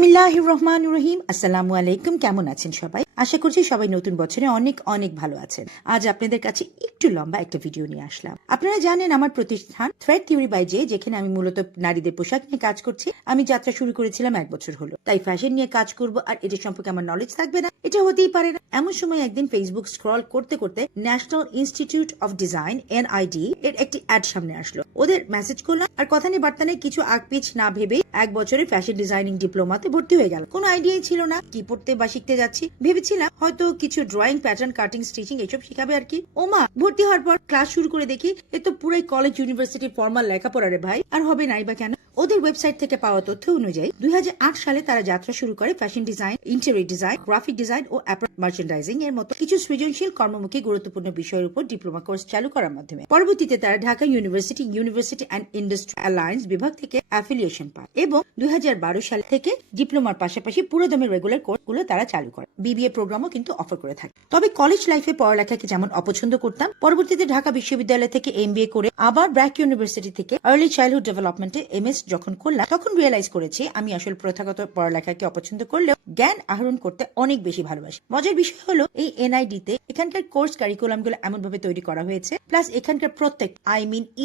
বিসমিল্লাহির রহমানির রহিম। আসসালামু আলাইকুম। কেমন আছেন সবাই? আশা করছি সবাই নতুন বছরে অনেক অনেক ভালো আছেন। আজ আপনাদের কাছে একটু লম্বা একটা ভিডিও নিয়ে আসলাম। আপনারা জানেন আমার প্রতিষ্ঠান থ্রেড থিওরি বাই জে, যেখানে আমি মূলত নারীদের পোশাক নিয়ে কাজ করছি। আমি যাত্রা শুরু করেছিলাম 1 বছর হলো। তাই ফ্যাশন নিয়ে কাজ করব আর এটা সম্পর্কে আমার নলেজ থাকবে না, এটা হতেই পারে না। এমন সময় একদিন ফেসবুক স্ক্রল করতে করতে national institute of design NID এর একটি অ্যাড সামনে আসলো। ওদের মেসেজ করলাম আর কথা নিয়ে বার্তা নিয়ে কিছু আগপিছ না ভেবে 1 বছরের ফ্যাশন ডিজাইনিং ডিপ্লোমাতে ভর্তি হয়ে গেল। কোনো আইডিয়াই ছিল না কি পড়তে বা শিখতে যাচ্ছি। ভেবেছিলাম হয়তো কিছু ড্রয়িং, প্যাটার্ন, কাটিং, স্টিচিং এসব শিখাবে আর কি। ওমা, ভর্তি হওয়ার পর ক্লাস শুরু করে দেখি এ তো পুরাই কলেজ ইউনিভার্সিটি ফর্মাল লেখাপড়া রে ভাই। আর হবে নাই বা কেন? ওদের ওয়েবসাইট থেকে পাওয়া তথ্য অনুযায়ী 2008 সালে তারা যাত্রা শুরু করে fashion design, interior design, graphic design ও অ্যাপারেল মার্চেন্ডাইজিং এর মতো কিছু সৃজনশীল কর্মমুখী গুরুত্বপূর্ণ বিষয়ের উপর ডিপ্লোমা কোর্স চালু করার মাধ্যমে। পরবর্তীতে তারা Dhaka university and industry alliance বিভাগ থেকে অ্যাফিলিয়েশন পায় এবং 2012 সাল থেকে ডিপ্লোমার পাশাপাশি পুরোদমে রেগুলার কোর্সগুলো তারা চালু করে। বিবিএ প্রোগ্রামও কিন্তু অফার করে থাকে। তবে কলেজ লাইফে পড়ালেখাকে যেমন অপছন্দ করতাম, পরবর্তীতে ঢাকা বিশ্ববিদ্যালয় থেকে এমবিএ করে আবার ব্র্যাক ইউনিভার্সিটি থেকে আর্লি চাইল্ডহুড ডেভেলপমেন্টে এমএস যখন করলাম, তখন রিয়েলাইজ করেছি আমি আসলে প্রথাগত পড়ালেখাকে অপছন্দ করলেও জ্ঞান আহরণ করতে অনেক বেশি ভালোবাসি। মজার বিষয় হলো এই এনআইডি তে এখানকার কোর্স কারিকুলাম গুলো এমন ভাবে তৈরি করা হয়েছে, প্লাস এখানকার প্রত্যেক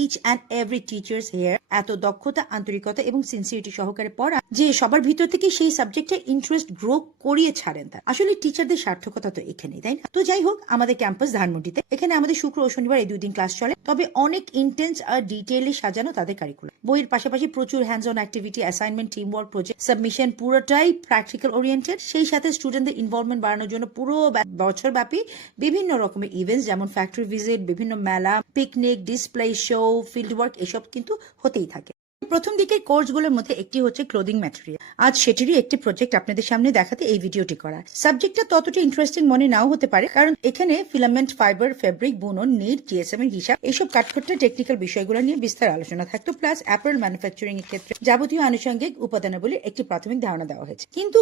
each and every teachers here এত দক্ষতা, আন্তরিকতা এবং সিনসিয়ারিটি সহকারে পড়া যে সবার ভিতর থেকে সেই সাবজেক্টে ইন্টারেস্ট গ্রো করিয়ে ছাড়েন। তার আসলে টিচারদের সার্থকতা তো এখানেই, তাই না? তো যাই হোক, আমাদের ক্যাম্পাস ধানমন্ডিতে, এখানে আমাদের শুক্র ও শনিবার এই 2 দিন ক্লাস চলে। তবে অনেক ইন্টেন্স আর ডিটেইলে সাজানো তাদের কারিকুলাম। বইয়ের পাশাপাশি প্রচুর hands on activity, assignment, team work, project submission, পুরোটাই প্র্যাকটিক্যাল ওরিয়েন্টেড। সেই সাথে স্টুডেন্টদের ইনভলভমেন্ট বাড়ানোর জন্য পুরো বছর ব্যাপী বিভিন্ন রকমের ইভেন্টস, যেমন ফ্যাক্টরি ভিজিট, বিভিন্ন মেলা, picnic, display, show, field work এসব কিন্তু হতেই থাকে। প্রথম দিকের কোর্সগুলোর মধ্যে একটি হচ্ছে ক্লোদিং ম্যাটেরিয়াল। আজ সেটিরই একটি প্রজেক্ট আপনাদের সামনে দেখাতে এই ভিডিওটি করা। সাবজেক্টটা ততটা ইন্টারেস্টিং মনে নাও হতে পারে, কারণ এখানে ফিলামেন্ট, ফাইবার, ফেব্রিক, বুনন, নিট, জিএসএম এর হিসাব, এইসব কাঠখোট্টা টেকনিক্যাল বিষয়গুলো নিয়ে বিস্তার আলোচনা থাকতো। প্লাস অ্যাপারেল ম্যানুফ্যাকচারিং এর ক্ষেত্রে যাবতীয় আনুষঙ্গিক উপাদানাবলীর একটি প্রাথমিক ধারণা দেওয়া হয়েছে। কিন্তু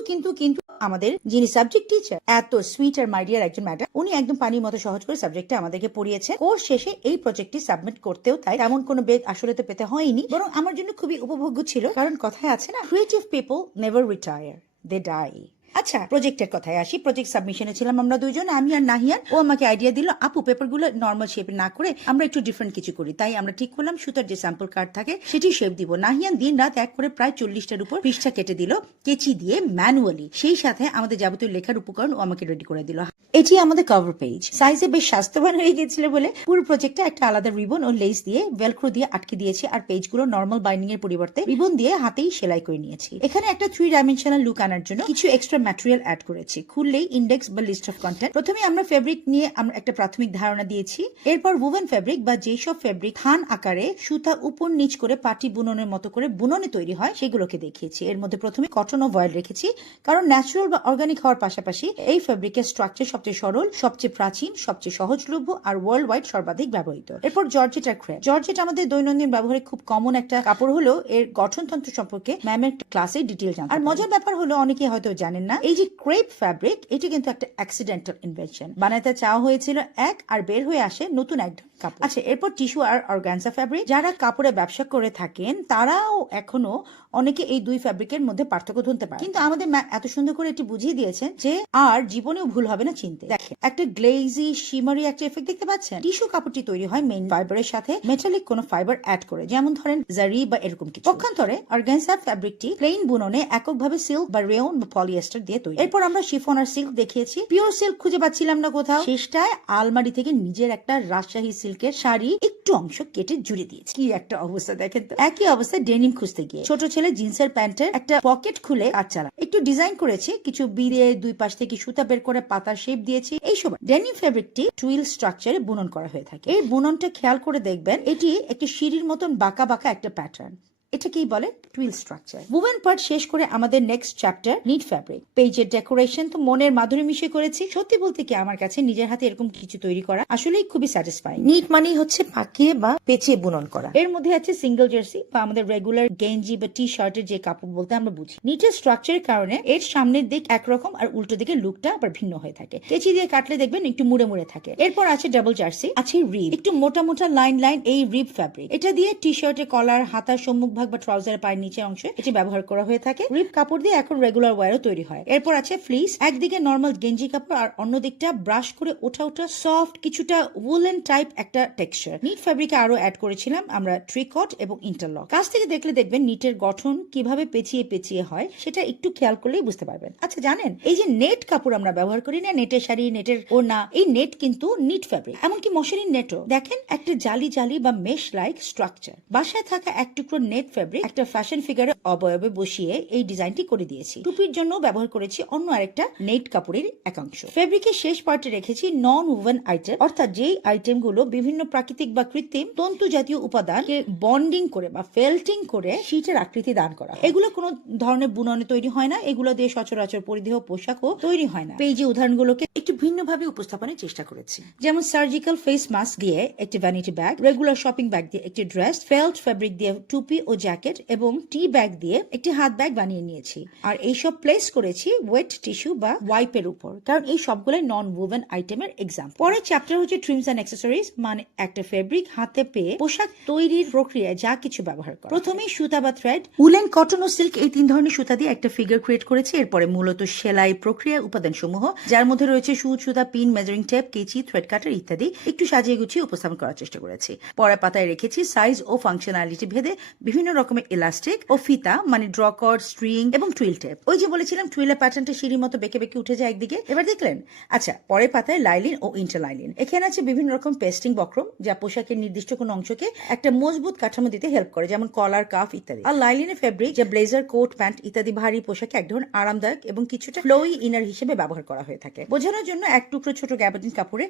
আমাদের যিনি সাবজেক্ট টিচার, এত সুইট আর মাইডিয়ার একজন ম্যাডাম, উনি একদম পানির মতো সহজ করে সাবজেক্টটা আমাদেরকে পড়িয়েছে। কোর্স শেষে এই প্রজেক্টটি সাবমিট করতেও তাই তেমন কোনো বেগ আসলে তো পেতে হয়নি, বরং আমার জন্য খুবই উপভোগ্য ছিল। কারণ কথায় আছে না, ক্রিয়েটিভ পিপল নেভার রিটায়ার, দে ডাই। আচ্ছা, প্রজেক্টের কথায় আসি। প্রজেক্ট সাবমিশনে ছিলাম আমরা দুইজন, আমি আর নাহিয়ান। ও আমাকে আইডিয়া দিল, আপু পেপারগুলো নর্মাল শেপে না করে আমরা একটু ডিফারেন্ট কিছু করি। তাই আমরা ঠিক করলাম সুতার যে স্যাম্পল কার্ড থাকে সেটি শেপ দিব। নাহিয়ান দিন রাত এক করে প্রায় 40টার উপর পৃষ্ঠা কেটে দিল কেচি দিয়ে ম্যানুয়ালি। সেই সাথে আমাদের যাবতীয় লেখার উপকরণ ও আমাকে রেডি করে দিল। এটি আমাদের কভার পেজ। সাইজে বেশ স্বাস্থ্যবান হয়ে গেছিল বলে পুরো প্রজেক্টটা একটা আলাদা রিবন ও লেস দিয়ে ভেলক্রো দিয়ে আটকে দিয়েছি, আর পেজগুলো নর্মাল বাইন্ডিং এর পরিবর্তে রিবন দিয়ে হাতেই সেলাই করে নিয়েছি। এখানে একটা 3 ডাইমেনশনাল লুক আনার জন্য কিছু এক্সট্রা ম্যাটেরিয়াল অ্যাড করেছি। খুললেই ইন্ডেক্স বা লিস্ট অফ কন্টেন্ট। প্রথমে আমরা ফেব্রিক নিয়ে আমরা একটা প্রাথমিক ধারণা দিয়েছি। এরপর ওভেন ফেব্রিক বা যেসব ফেব্রিক থান আকারে সুতা উপর নিচ করে পাটি বুননের মতো করে বুননে তৈরি হয় সেগুলোকে দেখিয়েছি। এর মধ্যে প্রথমে কটন ও ভয়েল রেখেছি, কারণ ন্যাচারাল বা অর্গানিক হওয়ার পাশাপাশি এই ফেব্রিকের স্ট্রাকচার সবচেয়ে সরল, সবচেয়ে প্রাচীন, সবচেয়ে সহজলভ্য আর ওয়ার্ল্ড ওয়াইড সর্বাধিক ব্যবহৃত। এরপর জর্জেট আর ক্রেপ। জর্জেট আমাদের দৈনন্দিন ব্যবহারে খুব কমন একটা কাপড় হলো, এর গঠনতন্ত্র সম্পর্কে ম্যামের ক্লাসে ডিটেইল জানতে। আর মজার ব্যাপার হলো, অনেকে হয়তো জানেন না, এই যে ক্রেপ ফ্যাব্রিক, এটি কিন্তু একটা অ্যাক্সিডেন্টাল ইনভেনশন। বানাতে চাওয়া হয়েছিল এক, আর বের হয়ে আসে নতুন এক কাপড়। আচ্ছা, এরপর টিস্যু আর অর্গানজা ফ্যাব্রিক। যারা কাপড়ে ব্যবসা করে থাকেন তারাও এখনো অনেকে এই দুই ফ্যাব্রিকের মধ্যে পার্থক্য ধরতে পারে, কিন্তু আমাদের এত সুন্দর করে এটি বুঝিয়ে দিয়েছেন যে আর জীবনেও ভুল হবে না চিনতে। দেখেন, একটা গ্লেজি শিমারি একটা এফেক্ট দেখতে পাচ্ছেন। টিস্যু কাপড়টি তৈরি হয় মেইন ফাইবারের সাথে মেটালিক কোনো ফাইবার অ্যাড করে, যেমন ধরেন জারি বা এরকম কিছু। পক্ষান্তরে অর্গানজা ফ্যাব্রিকটি প্লেন বুননে এককভাবে সিল্ক বা রেয়ন বা পলিয়েস্টার দিয়ে তৈরি। এরপর আমরা শিফন আর সিল্ক দেখিয়েছি। পিওর সিল্ক খুঁজে পাচ্ছিলাম না কোথাও। শেষটায় আলমারি থেকে নিজের একটা রাজশাহী সিল্কের শাড়ি একটু অংশ কেটে জুড়ে দিয়েছি। কি একটা অবস্থা দেখেন তো। একই অবস্থায় ডেনিম খুঁজতে গিয়ে ছোট ছেলে জিন্সের প্যান্টের একটা পকেট খুলে কাজ চালা একটু ডিজাইন করেছি, কিছু বিড়ে দুই পাশ থেকে সুতা বের করে পাতা শেপ দিয়েছি। এইসব ডেনিম ফেব্রিকটি টুইল স্ট্রাকচারে বুনন করা হয়ে থাকে। এই বুননটা খেয়াল করে দেখবেন, এটি একটি সিঁড়ির মতন বাঁকা বাঁকা একটা প্যাটার্ন। এটাকেই বলে টুইল স্ট্রাকচার। ওভেন পার্ট শেষ করে আমাদের নেক্সট চ্যাপ্টার নিট ফ্যাব্রিক। পেজের ডেকোরেশন তো মনের মাধুরী মিশে করেছি। সত্যি বলতে কি, আমার কাছে নিজের হাতে এরকম কিছু তৈরি করা আসলেই খুবই স্যাটিসফাইং। নিট মানে হচ্ছে পাকিয়ে বা পেঁচিয়ে বুনন করা। এর মধ্যে আছে সিঙ্গেল জার্সি বা আমাদের রেগুলার গেঞ্জি বা টি শার্টের যে কাপড় বলতে আমরা বুঝি। নিটের স্ট্রাকচারের কারণে এর সামনের দিক একরকম আর উল্টো দিকে লুকটা আবার ভিন্ন হয়ে থাকে। কেচি দিয়ে কাটলে দেখবেন একটু মুড়ে মুড়ে থাকে। এরপর আছে ডাবল জার্সি, আছে রিব, একটু মোটা মোটা লাইন লাইন। এই রিব ফ্যাব্রিক, এটা দিয়ে টি শার্টের কলার, হাতার সম্মুখ ভাগ বা ট্রাউজার পায়ের নিচে অংশে এটি ব্যবহার করা হয়ে থাকে। রিপ কাপড় দিয়ে এখন রেগুলার ওয়্যারও তৈরি হয়। এরপর আছে ফ্লিস, একদিকে নর্মাল গেঞ্জি কাপড় আর অন্যদিকটা ব্রাশ করে ওঠা সফট কিছুটা উলেন টাইপ একটা টেক্সচার। নিট ফ্যাব্রিকে আরো অ্যাড করেছিলাম আমরা ট্রিকট এবং ইন্টারলক। কাছ থেকে দেখলে দেখবেন নিটের গঠন কিভাবে পেঁচিয়ে পেঁচিয়ে হয় সেটা একটু খেয়াল করলেই বুঝতে পারবেন। আচ্ছা জানেন, এই যে নেট কাপড় আমরা ব্যবহার করি না, নেটের শাড়ি, নেটের ওড়না, এই নেট কিন্তু নিট ফ্যাব্রিক, এমনকি মশারির নেটও। দেখেন একটা জালি জালি বা মেশ লাইক স্ট্রাকচার। বাসায় থাকা এক টুকরো নেট ফ্যাব্রিক একটা ফ্যাশন ফিগারে অবয়বে বসিয়ে এই ডিজাইনটি করে দিয়েছি। টুপির জন্য ব্যবহার করেছি অন্য আরেকটা নেট কাপড়ের একাংশ। ফেব্রিকের শেষ পার্টে রেখেছি নন উভেন আইটেম, অর্থাৎ যেই আইটেম গুলো বিভিন্ন প্রাকৃতিক বা কৃত্রিম তন্তু জাতীয় উপাদানকে বন্ডিং করে বা ফেল্টিং করে শীটের আকৃতি দান করা। এগুলো কোনো ধরনের বুননে তৈরি হয় না, এগুলো দিয়ে সচরাচর পরিধেয় পোশাকও তৈরি হয় না। পেজে উদাহরণগুলোকে একটু ভিন্নভাবে উপস্থাপনের চেষ্টা করেছি। যেমন সার্জিক্যাল ফেস মাস্ক দিয়ে একটি vanity bag, regular shopping bag দিয়ে একটি ড্রেস, ফেল্ট ফেব্রিক দিয়ে টুপি ও জ্যাকেট এবং টি ব্যাগ দিয়ে একটি হাত ব্যাগ বানিয়ে নিয়েছি। আর এইসব প্লেস করেছি ওয়েট টিস্যু বা ওয়াইপের উপর, কারণ এই সবগুলো নন উভেন আইটেমের এক্সাম্পল। পরের চ্যাপ্টার হচ্ছে ট্রিমস এন্ড অ্যাক্সেসরিজ, মানে একটা ফেব্রিক হাতে পেয়ে পোশাক তৈরির প্রক্রিয়ায় যা কিছু ব্যবহার করা। প্রথমেই সুতা বা থ্রেড, উলেন, কটন ও সিল্ক, এই তিন ধরনের সুতা দিয়ে একটা ফিগার ক্রিয়েট করেছি। এরপরে মূলত সেলাই প্রক্রিয়া উপাদান সমূহ, যার মধ্যে রয়েছে সুচ, সুতা, পিন, মেজারিং টেপ, কেচি, থ্রেড কাটার ইত্যাদি একটু সাজিয়ে গুছিয়ে উপস্থাপন করার চেষ্টা করেছি। পরে পাতায় রেখেছি সাইজ ও ফাংশনালিটি ভেদে বিভিন্ন রকমের ইলাস্টিক ও ফিতা, মানে ড্র কর্ড, স্ট্রিং এবং টুইল টেপ। ওই যে বলেছিলাম টুইলের প্যাটার্নটা সিঁড়ির মতো বেঁকে বেঁকে উঠে যায় একদিকে, এবার দেখলেন? আচ্ছা, পরের পাতায় লাইলিন ও ইন্টারলাইলিন। এখানে আছে বিভিন্ন রকম পেস্টিং বক্রম, যা পোশাকের নির্দিষ্ট কোনো অংশকে একটা মজবুত কাঠামো দিতে হেল্প করে, যেমন কলার, কাফ ইত্যাদি। আর লাইলিনের ফেব্রিক, যা ব্লেজার, কোট, প্যান্ট ইত্যাদি ভারী পোশাকে এক ধরনের আরামদায়ক এবং কিছুটা ফ্লোই ইনার হিসেবে ব্যবহার করা হয়ে থাকে। বোঝানোর জন্য এক টুকরো ছোট গ্যাবার্ডিন কাপড়ে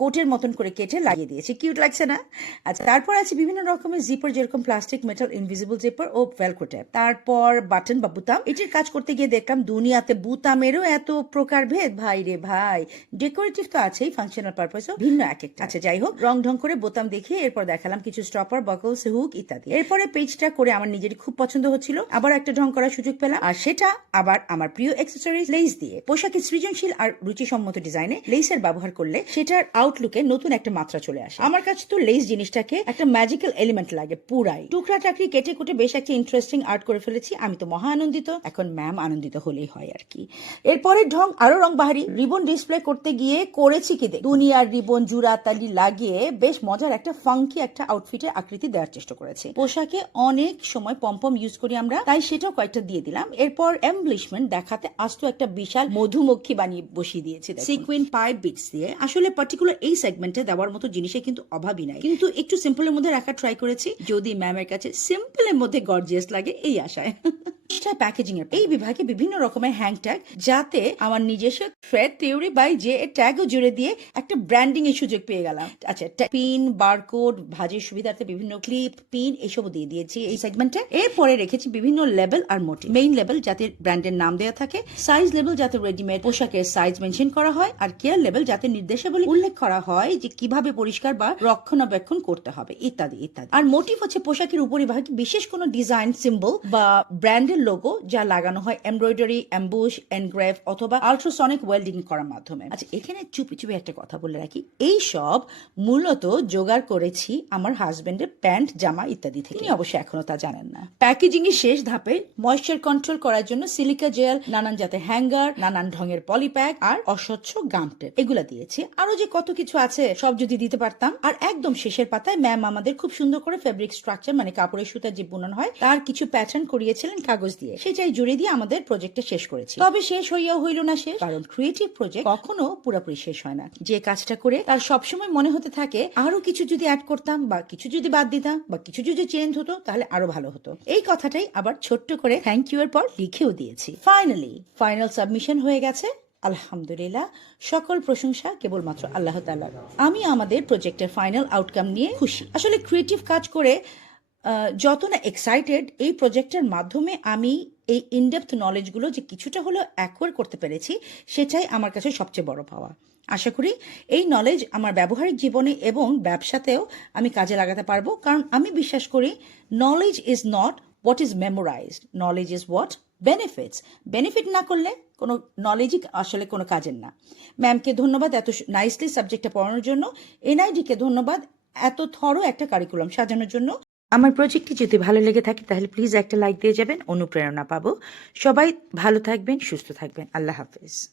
কোটের মতন করে কেটে লাগিয়ে দিয়েছি। কিউট লাগছে না? আচ্ছা, তারপর আছে বিভিন্ন রকমের জিপার, যেরকম প্লাস্টিক, মেটাল, ইনভিজিবল জিপার ও ভেলক্রো ট্যাপ। তারপর বাটন বা বুতাম। এটির কাজ করতে গিয়ে দেখলাম দুনিয়াতে বুতামেরও এত প্রকারভেদ। ভাই রে ভাই, ডেকোরেটিভ তো আছেই, ফাংশনাল পারপাসও ভিন্ন এক একটা। আচ্ছা যাই হোক, রং ঢং করে বোতাম দেখিয়ে এরপর দেখালাম কিছু স্টপার, বকলস, হুক ইত্যাদি। এরপরে পেজটা করে আমার নিজেরই খুব পছন্দ হচ্ছিল, আবার একটা ঢং করার সুযোগ পেলাম, আর সেটা আবার আমার প্রিয় অ্যাক্সেসরিজ লেস দিয়ে। পোশাকের সৃজনশীল আর রুচিসম্মত ডিজাইনে লেসের ব্যবহার করলে সেটার আউটলুকে নতুন একটা মাত্রা চলে আসে। আমার কাছে তো লেস জিনিসটাকে একটা ম্যাজিক্যাল এলিমেন্ট লাগে পুরাই। টুকরা টাকরি কেটে কুটে বেশ একটা ইন্টারেস্টিং আর্ট করে ফেলেছি। আমি তো মহা আনন্দিত, এখন ম্যাম আনন্দিত হলেই হয় আর কি। এরপরে ঢং আরো রং বাহারি। রিবন ডিসপ্লে করতে গিয়ে করেছি কি দুনিয়ার রিবন জুড়া তালি লাগিয়ে বেশ মজার একটা ফাঙ্কি একটা আউটফিটের আকৃতি দেওয়ার চেষ্টা করেছি। পোশাকে অনেক সময় পম্পম ইউজ করি আমরা, তাই সেটাও কয়েকটা দিয়ে দিলাম। এরপর এমব্লিশমেন্ট দেখাতে আস্ত একটা বিশাল মধুমক্ষী বানিয়ে বসিয়ে দিয়েছি সিকুইন পাইপ বিটস দিয়ে। আসলে পার্টিকুলার এই সেগমেন্টে দেওয়ার মতো জিনিসে কিন্তু অভাবই নাই, কিন্তু একটু সিম্পলের মধ্যে রাখা ট্রাই করেছি, যদি ম্যামের কাছে সিম্পলের মধ্যে গর্জিয়াস লাগে এই আশায়। প্যাকেজিং এর এই বিভাগে বিভিন্ন রকমের হ্যাং ট্যাগ, যাতে আমার নিজস্ব থ্রেড থিওরি বাই যে ট্যাগও জুড়ে দিয়ে একটা ব্র্যান্ডিং এর সুযোগ পেয়ে গেলাম। আচ্ছা, পিন, বারকোড, ভাজের সুবিধার্থে বিভিন্ন ক্লিপ, পিন এসবও দিয়ে দিয়েছি এই সেগমেন্টে। এরপরে রেখেছি বিভিন্ন লেবেল আর মোটিভ। মেইন লেবেল যাতে ব্র্যান্ডের নাম দেওয়া থাকে, সাইজ লেবেল যাতে রেডিমেড পোশাকের সাইজ মেনশন করা হয়, আর কেয়ার লেবেল যাতে নির্দেশাবলী উল্লেখ করা হয় যে কিভাবে পরিষ্কার বা রক্ষণাবেক্ষণ করতে হবে ইত্যাদি ইত্যাদি। আর মোটিভ হচ্ছে পোশাকের উপরিভাগে বিশেষ কোনো ডিজাইন, সিম্বল বা ব্র্যান্ডের লোগো যা লাগানো হয় এমব্রয়ডারি, অ্যাম্বুশ, এনগ্রেভ অথবা আল্ট্রাসনিক ওয়েল্ডিং করার মাধ্যমে। আচ্ছা, এখানে চুপি চুপি একটা কথা বলে রাখি, এই সব মূলত জোগাড় করেছি আমার হাজবেন্ডের প্যান্ট, জামা ইত্যাদি থেকে। তিনি অবশ্য এখনো তা জানেন না। প্যাকেজিং এর শেষ ধাপে ময়েশ্চার কন্ট্রোল করার জন্য সিলিকা জেল, নানান জাতের হ্যাঙ্গার, নানান ঢঙের পলিপ্যাক আর অস্বচ্ছ গাম টেপ এগুলা দিয়েছি। আরো যে কত কিছু আছে সব যদি দিতে পারতাম। আর একদম শেষের পাতায় ম্যাম আমাদের খুব সুন্দর করে ফেব্রিক স্ট্রাকচার, মানে কাপড়ের সুতার যে বুনন হয় তার কিছু প্যাটার্ন করিয়েছিলেন কাগজ দিয়ে, সেটাই জুড়ে দিয়ে আমাদের প্রজেক্টটা শেষ করেছি। তবে শেষ হইয়াও হইল না শেষ, কারণ ক্রিয়েটিভ প্রজেক্ট কখনো পুরোপুরি শেষ হয় না। যে কাজটা করে তার সবসময় মনে হতে থাকে আরো কিছু যদি অ্যাড করতাম বা কিছু যদি বাদ দিতাম বা কিছু যদি চেঞ্জ হতো তাহলে আরো ভালো হতো। এই কথাটাই আবার ছোট্ট করে থ্যাংক ইউ এর পর লিখেও দিয়েছি। ফাইনাল সাবমিশন হয়ে গেছে। আলহামদুলিল্লাহ, সকল প্রশংসা কেবলমাত্র আল্লাহ তাআলার। আমি আমাদের প্রজেক্টের ফাইনাল আউটকাম নিয়ে খুশি। আসলে ক্রিয়েটিভ কাজ করে যত না এক্সাইটেড, এই প্রজেক্টের মাধ্যমে আমি এই ইনডেপথ নলেজগুলো যে কিছুটা হলেও অ্যাকোয়ার করতে পেরেছি, সেটাই আমার কাছে সবচেয়ে বড় পাওয়া। আশা করি এই নলেজ আমার ব্যবহারিক জীবনে এবং ব্যবসাতেও আমি কাজে লাগাতে পারবো, কারণ আমি বিশ্বাস করি knowledge is not what is memorised, knowledge is what benefits. Benefit না করলে কোনো নলেজই আসলে কোনো কাজের না। ম্যামকে ধন্যবাদ এত নাইসলি সাবজেক্টটা পড়ানোর জন্য, এনআইডিকে ধন্যবাদ এত থরো একটা কারিকুলাম সাজানোর জন্য। আমার প্রজেক্টটি যদি ভালো লেগে থাকে তাহলে প্লিজ একটা লাইক দিয়ে যাবেন, অনুপ্রেরণা পাবো। সবাই ভালো থাকবেন, সুস্থ থাকবেন। আল্লাহ হাফেজ।